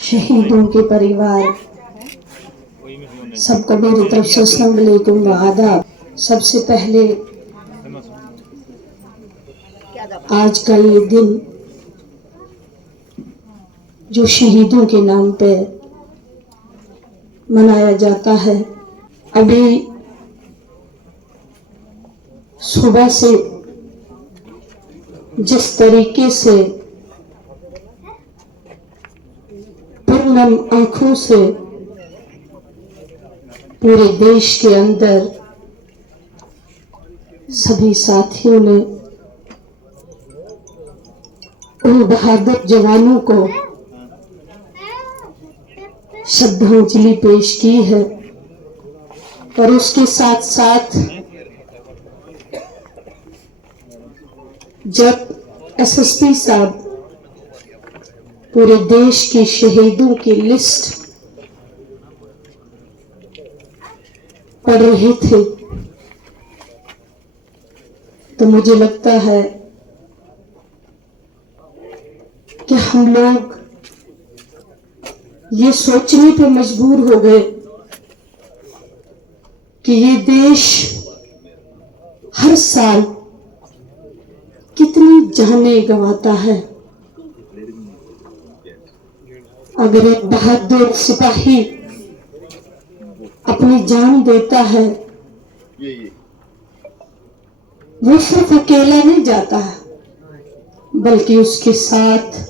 शहीदों के परिवार, सबको मेरी तरफ से अस्सलाम वालेकुम व आदाब। सबसे पहले आज का ये दिन जो शहीदों के नाम पे मनाया जाता है, अभी सुबह से जिस तरीके से पुरनम आंखों से पूरे देश के अंदर सभी साथियों ने उन बहादुर जवानों को श्रद्धांजलि पेश की है, और उसके साथ साथ जब एसएसपी साहब पूरे देश के शहीदों की लिस्ट पढ़ रहे थे, तो मुझे लगता है कि हम लोग ये सोचने पे मजबूर हो गए कि ये देश हर साल कितनी जानें गंवाता है। अगर एक बहादुर सिपाही अपनी जान देता है, वो सिर्फ अकेला नहीं जाता है, बल्कि उसके साथ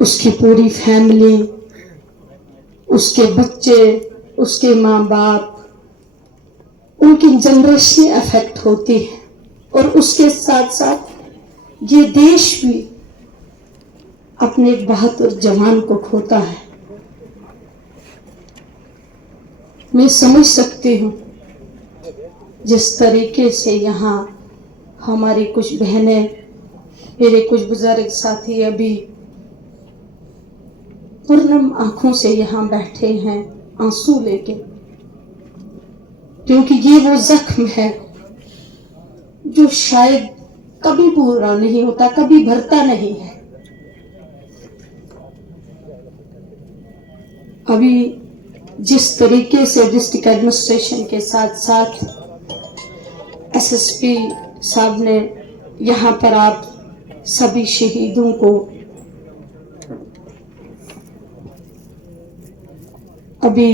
उसकी पूरी फैमिली, उसके बच्चे, उसके माँ बाप, उनकी जनरेशन अफेक्ट होती है, और उसके साथ साथ ये देश भी अपने एक बहादुर जवान को खोता है। मैं समझ सकती हूँ जिस तरीके से यहाँ हमारी कुछ बहनें, मेरे कुछ बुजुर्ग साथी अभी पूर्णम आंखों से यहाँ बैठे हैं आंसू लेके, क्योंकि ये वो जख्म है जो शायद कभी पूरा नहीं होता, कभी भरता नहीं है। अभी जिस तरीके से डिस्ट्रिक्ट एडमिनिस्ट्रेशन के साथ साथ एसएसपी साहब ने यहाँ पर आप सभी शहीदों को अभी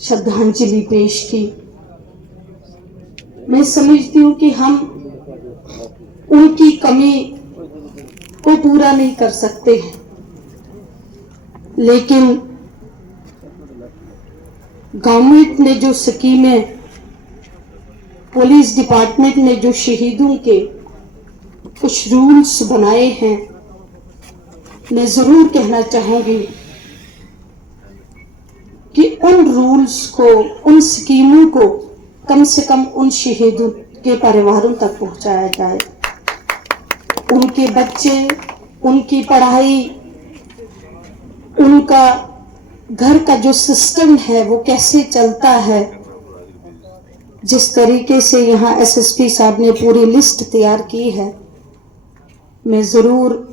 श्रद्धांजलि पेश की, मैं समझती हूँ कि हम उनकी कमी को पूरा नहीं कर सकते हैं, लेकिन गवर्नमेंट ने जो स्कीमें, पुलिस डिपार्टमेंट ने जो शहीदों के कुछ रूल्स बनाए हैं, मैं जरूर कहना चाहूंगी कि उन रूल्स को, उन स्कीमों को कम से कम उन शहीदों के परिवारों तक पहुंचाया जाए। उनके बच्चे, उनकी पढ़ाई, उनका घर का जो सिस्टम है वो कैसे चलता है। जिस तरीके से यहाँ एसएसपी साहब ने पूरी लिस्ट तैयार की है, मैं जरूर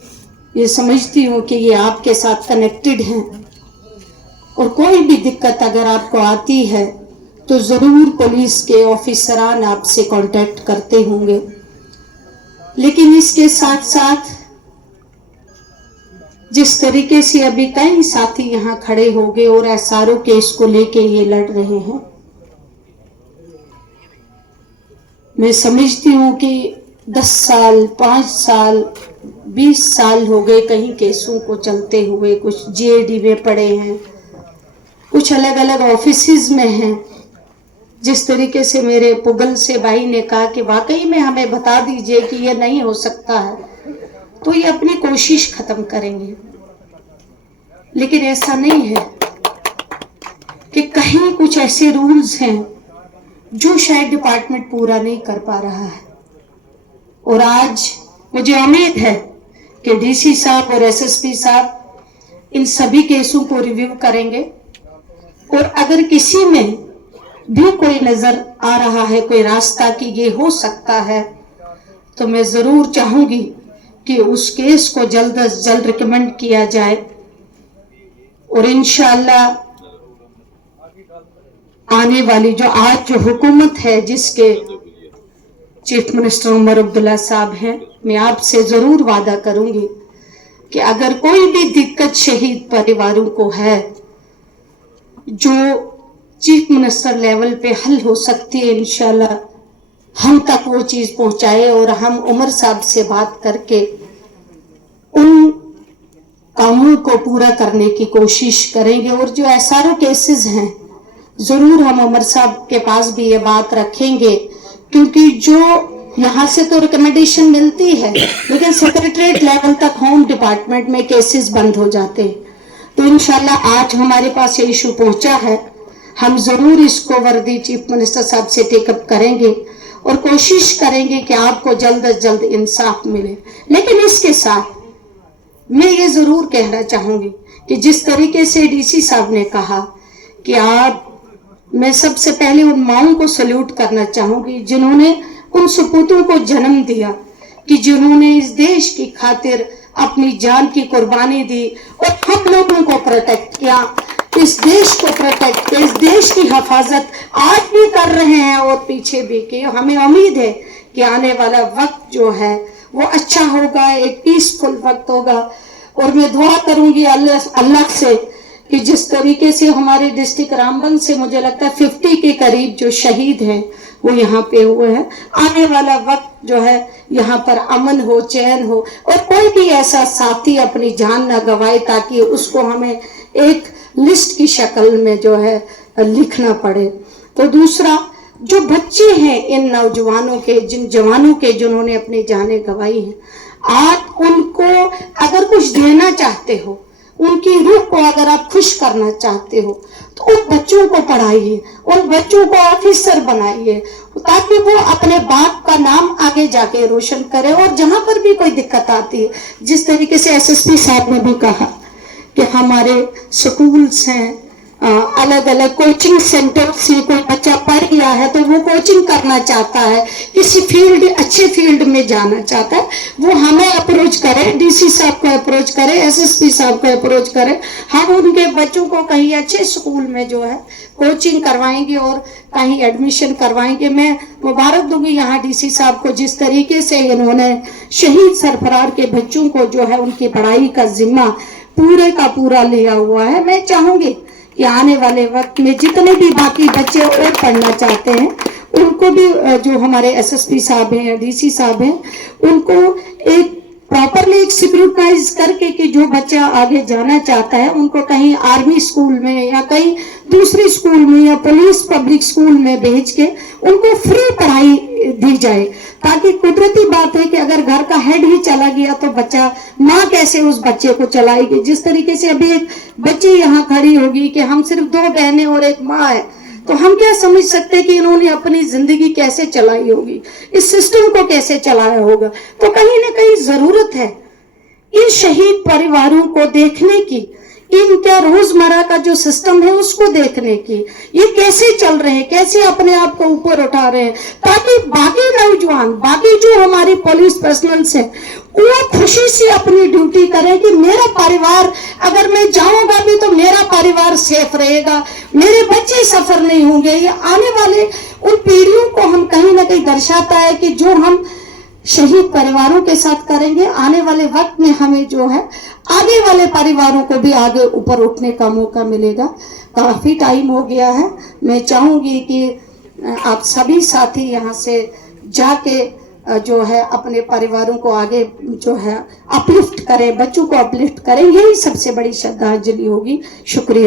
ये समझती हूँ कि ये आपके साथ कनेक्टेड हैं, और कोई भी दिक्कत अगर आपको आती है तो जरूर पुलिस के ऑफिसरान आपसे कांटेक्ट करते होंगे। लेकिन इसके साथ साथ जिस तरीके से अभी कई साथी यहाँ खड़े हो गए और एसआरओ केस को लेके ये लड़ रहे हैं, मैं समझती हूँ कि 10 साल, 5 साल, 20 साल हो गए कहीं केसों को चलते हुए। कुछ जेडी में पड़े हैं, कुछ अलग अलग ऑफिसेज में हैं। जिस तरीके से मेरे पुगल से भाई ने कहा कि वाकई में हमें बता दीजिए कि ये नहीं हो सकता है, तो ये अपनी कोशिश खत्म करेंगे। लेकिन ऐसा नहीं है कि कहीं कुछ ऐसे रूल्स हैं जो शायद डिपार्टमेंट पूरा नहीं कर पा रहा है, और आज मुझे उम्मीद है कि डीसी साहब और एसएसपी साहब इन सभी केसों को रिव्यू करेंगे, और अगर किसी में भी कोई नजर आ रहा है, कोई रास्ता कि ये हो सकता है, तो मैं जरूर चाहूंगी कि उस केस को जल्द से जल्द रिकमेंड किया जाए और इंशाअल्लाह आने वाली जो आज जो हुकूमत है जिसके चीफ मिनिस्टर उमर अब्दुल्ला साहब हैं, मैं आपसे जरूर वादा करूंगी कि अगर कोई भी दिक्कत शहीद परिवारों को है जो चीफ मिनिस्टर लेवल पे हल हो सकती है, इंशाल्लाह हम तक वो चीज पहुंचाए और हम उमर साहब से बात करके उन कामों को पूरा करने की कोशिश करेंगे। और जो एसआरओ केसेस हैं जरूर हम उमर साहब के पास भी ये बात रखेंगे, क्योंकि जो यहाँ से तो रिकमेंडेशन मिलती है लेकिन सेक्रेटरीट लेवल तक होम डिपार्टमेंट में केसेस बंद हो जाते हैं। तो इंशाल्लाह आज हमारे पास ये इशू पहुंचा है, हम जरूर इसको वर्दी चीफ मिनिस्टर साहब से टेकअप करेंगे और कोशिश करेंगे कि आपको जल्द से जल्द इंसाफ मिले। लेकिन इसके साथ मैं ये जरूर कहना चाहूंगी कि जिस तरीके से डीसी साहब ने कहा कि मैं सबसे पहले उन माओं को सल्यूट करना चाहूंगी जिन्होंने उन सपूतों को जन्म दिया, कि जिन्होंने इस देश की खातिर अपनी जान की कुर्बानी दी और हम लोगों को प्रोटेक्ट किया, इस देश को प्रोटेक्ट किया, इस देश की हिफाजत आज भी कर रहे हैं और पीछे भी की। हमें उम्मीद है कि आने वाला वक्त जो है वो अच्छा होगा, एक पीसफुल वक्त होगा। और मैं दुआ करूंगी अल्लाह से कि जिस तरीके से हमारे डिस्ट्रिक्ट रामबन से मुझे लगता है 50 के करीब जो शहीद हैं वो यहाँ पे हुए हैं, आने वाला वक्त जो है यहाँ पर अमन हो, चैन हो और कोई भी ऐसा साथी अपनी जान न गवाए, ताकि उसको हमें एक लिस्ट की शक्ल में जो है लिखना पड़े। तो दूसरा, जो बच्चे हैं इन नौजवानों के, जिन जवानों के जिन्होंने अपनी जानें गंवाई हैं, आप उनको अगर कुछ देना चाहते हो, उनकी रूह को अगर आप खुश करना चाहते हो, तो उन बच्चों को पढ़ाइए, उन बच्चों को ऑफिसर बनाइए, ताकि वो अपने बाप का नाम आगे जाके रोशन करे। और जहां पर भी कोई दिक्कत आती है, जिस तरीके से एसएसपी साहब ने भी कहा कि हमारे स्कूल्स हैं, अलग अलग कोचिंग सेंटर से कोई बच्चा पढ़ गया है तो वो कोचिंग करना चाहता है, किसी फील्ड, अच्छे फील्ड में जाना चाहता है, वो हमें अप्रोच करे, डीसी साहब को अप्रोच करे, एसएसपी साहब को अप्रोच करे। हम उनके बच्चों को कहीं अच्छे स्कूल में जो है कोचिंग करवाएंगे और कहीं एडमिशन करवाएंगे। मैं मुबारक दूंगी यहाँ डीसी साहब को, जिस तरीके से इन्होंने शहीद सरफरार के बच्चों को जो है उनकी पढ़ाई का जिम्मा पूरे का पूरा लिया हुआ है। मैं चाहूंगी कि आने वाले वक्त में जितने भी बाकी बच्चे और पढ़ना चाहते हैं, उनको भी जो हमारे एसएसपी साहब हैं, डीसी साहब हैं, उनको एक प्रॉपरली एक सिक्योरिटाइज करके कि जो बच्चा आगे जाना चाहता है उनको कहीं आर्मी स्कूल में या कहीं दूसरे स्कूल में या पुलिस पब्लिक स्कूल में भेज के उनको फ्री पढ़ाई दी जाए। ताकि कुदरती बात है कि अगर घर का हेड ही चला गया तो बच्चा, माँ कैसे उस बच्चे को चलाएगी। जिस तरीके से अभी एक बच्ची यहाँ खड़ी होगी कि हम सिर्फ 2 बहनें और एक माँ है, तो हम क्या समझ सकते हैं कि इन्होंने अपनी जिंदगी कैसे चलाई होगी, इस सिस्टम को कैसे चलाया होगा। तो कहीं ना कहीं जरूरत है इन शहीद परिवारों को देखने की, इनका रोजमर्रा का जो सिस्टम है उसको देखने की, ये कैसे चल रहे हैं, कैसे अपने आप को ऊपर उठा रहे हैं, ताकि बाकी नौजवान, बाकी जो हमारी पुलिस पर्सनल्स हैं, वो खुशी से अपनी ड्यूटी करें कि मेरा परिवार, अगर मैं जाऊंगा भी तो मेरा परिवार सेफ रहेगा, मेरे बच्चे सफर नहीं होंगे। ये आने वाले उन पीढ़ियों को हम कहीं ना कहीं दर्शाता है कि जो हम शहीद परिवारों के साथ करेंगे, आने वाले वक्त में हमें जो है आगे वाले परिवारों को भी आगे ऊपर उठने का मौका मिलेगा। काफी टाइम हो गया है, मैं चाहूंगी कि आप सभी साथी यहाँ से जाके जो है अपने परिवारों को आगे जो है अपलिफ्ट करें, बच्चों को अपलिफ्ट करें, यही सबसे बड़ी श्रद्धांजलि होगी। शुक्रिया।